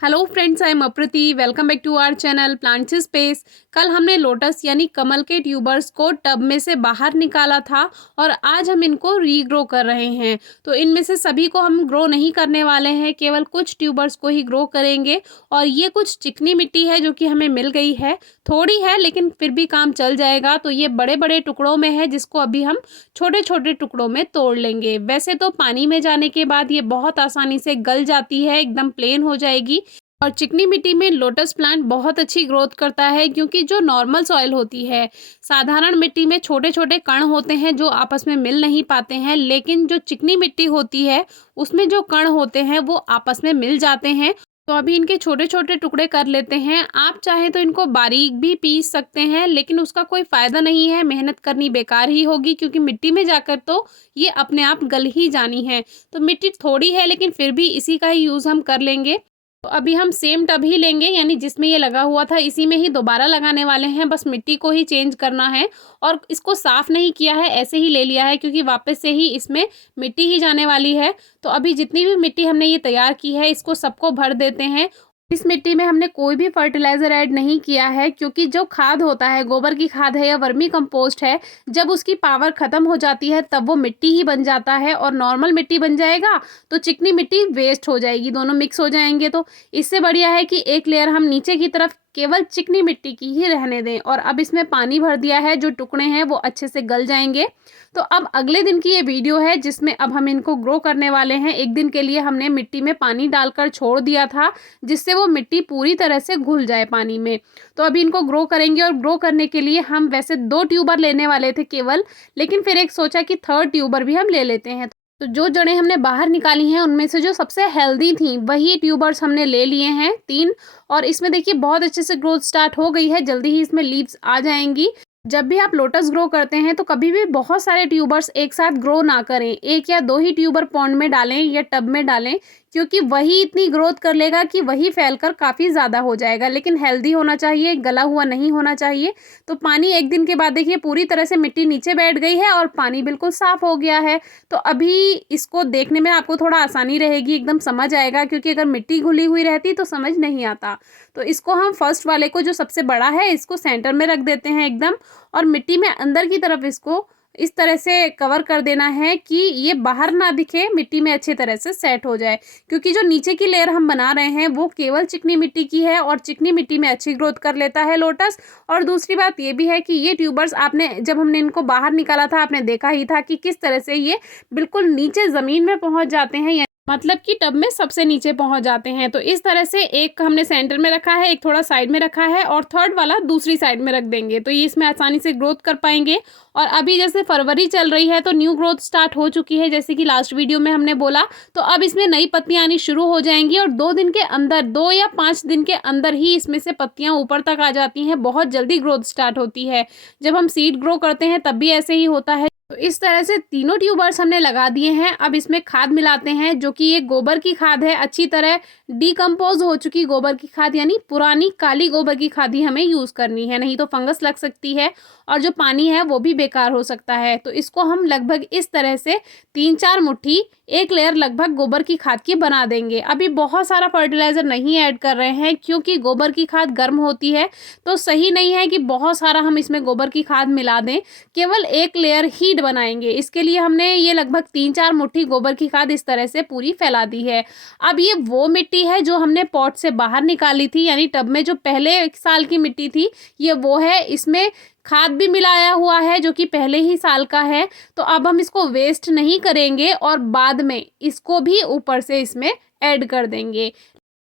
Hello friends, I am Aprati. Welcome back to our channel plants space. कल हमने lotus यानी कमल के ट्यूबर्स को टब में से बाहर निकाला था और आज हम इनको रीग्रो कर रहे हैं। तो इनमें से सभी को हम ग्रो नहीं करने वाले हैं, केवल कुछ ट्यूबर्स को ही ग्रो करेंगे। और ये कुछ चिकनी मिट्टी है जो कि हमें मिल गई है, थोड़ी है लेकिन फिर भी काम चल जाएगा। तो ये बड़े बड़े टुकड़ों में है जिसको अभी हम छोटे छोटे टुकड़ों में तोड़ लेंगे। वैसे तो पानी में जाने के बाद ये बहुत आसानी से गल जाती है, एकदम प्लेन हो जाएगी। और चिकनी मिट्टी में लोटस प्लांट बहुत अच्छी ग्रोथ करता है, क्योंकि जो नॉर्मल सॉइल होती है, साधारण मिट्टी में छोटे छोटे कण होते हैं जो आपस में मिल नहीं पाते हैं, लेकिन जो चिकनी मिट्टी होती है उसमें जो कण होते हैं वो आपस में मिल जाते हैं। तो अभी इनके छोटे छोटे टुकड़े कर लेते हैं। आप चाहें तो इनको बारीक भी पीस सकते हैं, लेकिन उसका कोई फ़ायदा नहीं है, मेहनत करनी बेकार ही होगी, क्योंकि मिट्टी में जाकर तो ये अपने आप गल ही जानी है। तो मिट्टी थोड़ी है लेकिन फिर भी इसी का ही यूज़ हम कर लेंगे। तो अभी हम सेम टब ही लेंगे, यानी जिसमें ये लगा हुआ था इसी में ही दोबारा लगाने वाले हैं, बस मिट्टी को ही चेंज करना है। और इसको साफ़ नहीं किया है, ऐसे ही ले लिया है, क्योंकि वापस से ही इसमें मिट्टी ही जाने वाली है। तो अभी जितनी भी मिट्टी हमने ये तैयार की है इसको सबको भर देते हैं। इस मिट्टी में हमने कोई भी फर्टिलाइज़र ऐड नहीं किया है, क्योंकि जो खाद होता है, गोबर की खाद है या वर्मी कंपोस्ट है, जब उसकी पावर ख़त्म हो जाती है तब वो मिट्टी ही बन जाता है और नॉर्मल मिट्टी बन जाएगा तो चिकनी मिट्टी वेस्ट हो जाएगी, दोनों मिक्स हो जाएंगे। तो इससे बढ़िया है कि एक लेयर हम नीचे की तरफ केवल चिकनी मिट्टी की ही रहने दें। और अब इसमें पानी भर दिया है, जो टुकड़े हैं वो अच्छे से गल जाएंगे। तो अब अगले दिन की ये वीडियो है जिसमें अब हम इनको ग्रो करने वाले हैं। एक दिन के लिए हमने मिट्टी में पानी डालकर छोड़ दिया था, जिससे वो मिट्टी पूरी तरह से घुल जाए पानी में। तो अभी इनको ग्रो करेंगे, और ग्रो करने के लिए हम वैसे 2 ट्यूबर लेने वाले थे केवल, लेकिन फिर एक सोचा कि 3rd ट्यूबर भी हम ले लेते हैं। तो जो जड़ें हमने बाहर निकाली हैं उनमें से जो सबसे हेल्दी थी वही ट्यूबर्स हमने ले लिए हैं 3। और इसमें देखिए बहुत अच्छे से ग्रोथ स्टार्ट हो गई है, जल्दी ही इसमें लीव्स आ जाएंगी। जब भी आप लोटस ग्रो करते हैं तो कभी भी बहुत सारे ट्यूबर्स एक साथ ग्रो ना करें, 1 या 2 ही ट्यूबर पॉन्ड में डालें या टब में डालें, क्योंकि वही इतनी ग्रोथ कर लेगा कि वही फैलकर काफ़ी ज़्यादा हो जाएगा। लेकिन हेल्दी होना चाहिए, गला हुआ नहीं होना चाहिए। तो पानी एक दिन के बाद देखिए पूरी तरह से मिट्टी नीचे बैठ गई है और पानी बिल्कुल साफ़ हो गया है। तो अभी इसको देखने में आपको थोड़ा आसानी रहेगी, एकदम समझ आएगा, क्योंकि अगर मिट्टी घुली हुई रहती तो समझ नहीं आता। तो इसको हम फर्स्ट वाले को, जो सबसे बड़ा है, इसको सेंटर में रख देते हैं एकदम, और मिट्टी में अंदर की तरफ इसको इस तरह से कवर कर देना है कि ये बाहर ना दिखे, मिट्टी में अच्छी तरह से सेट हो जाए। क्योंकि जो नीचे की लेयर हम बना रहे हैं वो केवल चिकनी मिट्टी की है, और चिकनी मिट्टी में अच्छी ग्रोथ कर लेता है लोटस। और दूसरी बात ये भी है कि ये ट्यूबर्स आपने, जब हमने इनको बाहर निकाला था, आपने देखा ही था कि किस तरह से ये बिल्कुल नीचे ज़मीन में पहुँच जाते हैं, मतलब कि टब में सबसे नीचे पहुंच जाते हैं। तो इस तरह से एक हमने सेंटर में रखा है, एक थोड़ा साइड में रखा है, और 3rd वाला दूसरी साइड में रख देंगे, तो ये इसमें आसानी से ग्रोथ कर पाएंगे। और अभी जैसे फरवरी चल रही है तो न्यू ग्रोथ स्टार्ट हो चुकी है, जैसे कि लास्ट वीडियो में हमने बोला। तो अब इसमें नई पत्तियां आनी शुरू हो जाएंगी, और 2 दिन के अंदर, 2 या 5 दिन के अंदर ही इसमें से पत्तियां ऊपर तक आ जाती हैं। बहुत जल्दी ग्रोथ स्टार्ट होती है। जब हम सीड ग्रो करते हैं तब भी ऐसे ही होता है। तो इस तरह से तीनों ट्यूबर्स हमने लगा दिए हैं। अब इसमें खाद मिलाते हैं, जो कि ये गोबर की खाद है, अच्छी तरह डिकम्पोज हो चुकी गोबर की खाद, यानी पुरानी काली गोबर की खाद ही हमें यूज़ करनी है, नहीं तो फंगस लग सकती है और जो पानी है वो भी बेकार हो सकता है। तो इसको हम लगभग इस तरह से 3-4 मुट्ठी, एक लेयर लगभग गोबर की खाद की बना देंगे। अभी बहुत सारा फर्टिलाइज़र नहीं ऐड कर रहे हैं, क्योंकि गोबर की खाद गर्म होती है, तो सही नहीं है कि बहुत सारा हम इसमें गोबर की खाद मिला दें। केवल एक लेयर ही बनाएंगे, इसके लिए हमने ये लगभग 3-4 मुट्ठी गोबर की खाद इस तरह से पूरी फैला दी है। अब ये वो मिट्टी है जो हमने पॉट से बाहर निकाली थी, यानी टब में जो पहले 1 साल की मिट्टी थी, ये वो है। इसमें खाद भी मिलाया हुआ है जो कि पहले ही साल का है। तो अब हम इसको वेस्ट नहीं करेंगे और बाद में इसको भी ऊपर से इसमें ऐड कर देंगे,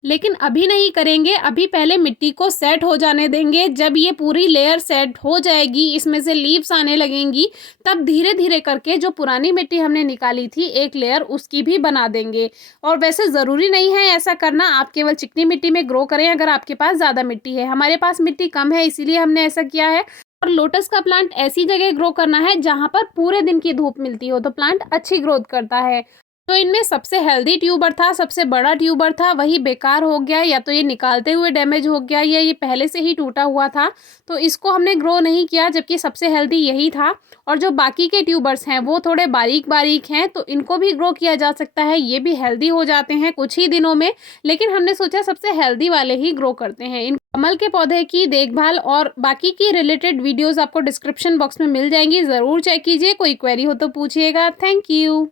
लेकिन अभी नहीं करेंगे। अभी पहले मिट्टी को सेट हो जाने देंगे। जब ये पूरी लेयर सेट हो जाएगी, इसमें से लीव्स आने लगेंगी, तब धीरे धीरे करके जो पुरानी मिट्टी हमने निकाली थी एक लेयर, उसकी भी बना देंगे। और वैसे ज़रूरी नहीं है ऐसा करना, आप केवल चिकनी मिट्टी में ग्रो करें अगर आपके पास ज़्यादा मिट्टी है। हमारे पास मिट्टी कम है, इसीलिए हमने ऐसा किया है। और लोटस का प्लांट ऐसी जगह ग्रो करना है जहाँ पर पूरे दिन की धूप मिलती हो, तो प्लांट अच्छी ग्रोथ करता है। तो इनमें सबसे हेल्दी ट्यूबर था, सबसे बड़ा ट्यूबर था, वही बेकार हो गया, या तो ये निकालते हुए डैमेज हो गया या ये पहले से ही टूटा हुआ था। तो इसको हमने ग्रो नहीं किया, जबकि सबसे हेल्दी यही था। और जो बाकी के ट्यूबर्स हैं वो थोड़े बारीक-बारीक हैं, तो इनको भी ग्रो किया जा सकता है, ये भी हेल्दी हो जाते हैं कुछ ही दिनों में। लेकिन हमने सोचा सबसे हेल्दी वाले ही ग्रो करते हैं। इन कमल के पौधे की देखभाल और बाकी की रिलेटेड वीडियोज़ आपको डिस्क्रिप्शन बॉक्स में मिल जाएँगी, ज़रूर चेक कीजिए। कोई क्वेरी हो तो पूछिएगा। Thank you.